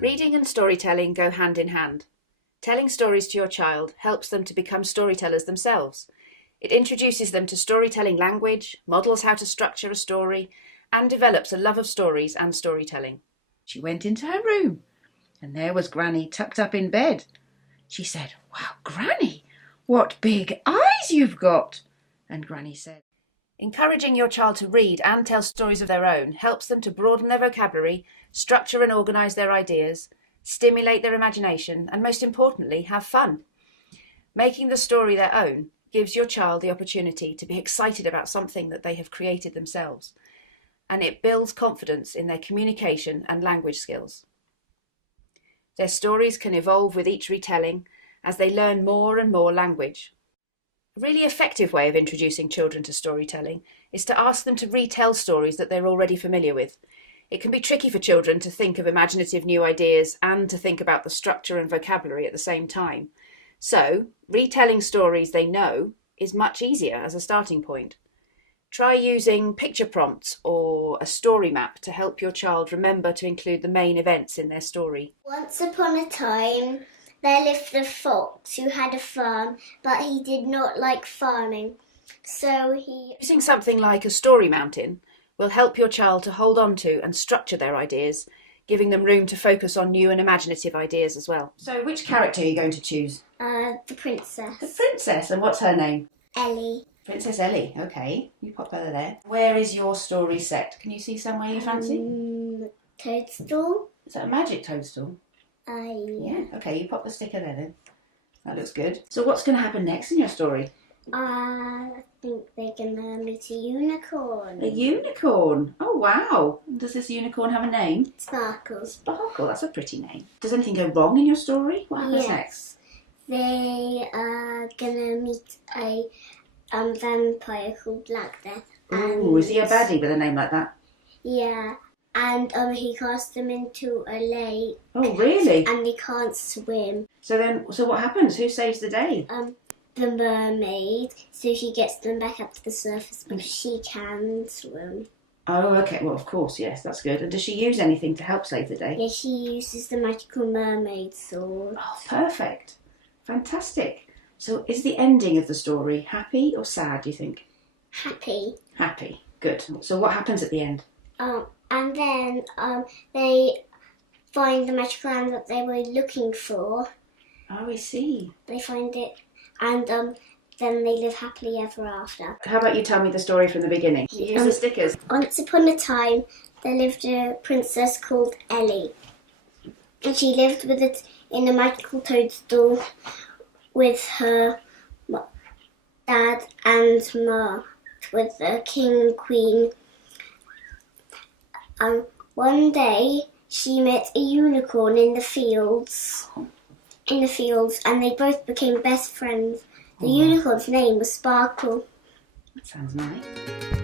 Reading and storytelling go hand in hand. Telling stories to your child helps them to become storytellers themselves. It introduces them to storytelling language, models how to structure a story, and develops a love of stories and storytelling. She went into her room, and there was Granny tucked up in bed. She said, "Wow, Granny, what big eyes you've got!" And Granny said, Encouraging your child to read and tell stories of their own helps them to broaden their vocabulary, structure and organise their ideas, stimulate their imagination, and most importantly, have fun. Making the story their own gives your child the opportunity to be excited about something that they have created themselves, and it builds confidence in their communication and language skills. Their stories can evolve with each retelling as they learn more and more language. A really effective way of introducing children to storytelling is to ask them to retell stories that they're already familiar with. It can be tricky for children to think of imaginative new ideas and to think about the structure and vocabulary at the same time. So, retelling stories they know is much easier as a starting point. Try using picture prompts or a story map to help your child remember to include the main events in their story. Once upon a time, there lived a fox who had a farm, but he did not like farming. Using something like a story mountain will help your child to hold on to and structure their ideas, giving them room to focus on new and imaginative ideas as well. "So which character are you going to choose?" The princess. The princess, and what's her name? Ellie. Princess Ellie, okay. You pop her there. Where is your story set? Can you see somewhere you fancy? Toadstool. Is that a magic toadstool? Yeah. Okay, you pop the sticker there then. That looks good. So what's going to happen next in your story? I think they're gonna meet a unicorn. A unicorn? Oh wow. Does this unicorn have a name? Sparkle. Sparkle, that's a pretty name. Does anything go wrong in your story? What happens next? They are gonna meet a vampire called Black Death. Ooh, is he a baddie with a name like that? Yeah. And he cast them into a lake. Oh really? And they can't swim. So what happens? Who saves the day? The mermaid, so she gets them back up to the surface, but she can swim. Oh, okay. Well, of course, yes, that's good. And does she use anything to help save the day? Yeah, she uses the magical mermaid sword. Oh, perfect. Fantastic. So is the ending of the story happy or sad, do you think? Happy. Happy. Good. So what happens at the end? And then they find the magical land that they were looking for. Oh, I see. They find it, and then they live happily ever after. How about you tell me the story from the beginning? Use the stickers. Once upon a time, there lived a princess called Ellie. And she lived in a magical toadstool with her dad and ma, with the king and queen. One day, she met a unicorn in the fields, and they both became best friends. The unicorn's name was Sparkle. That sounds nice.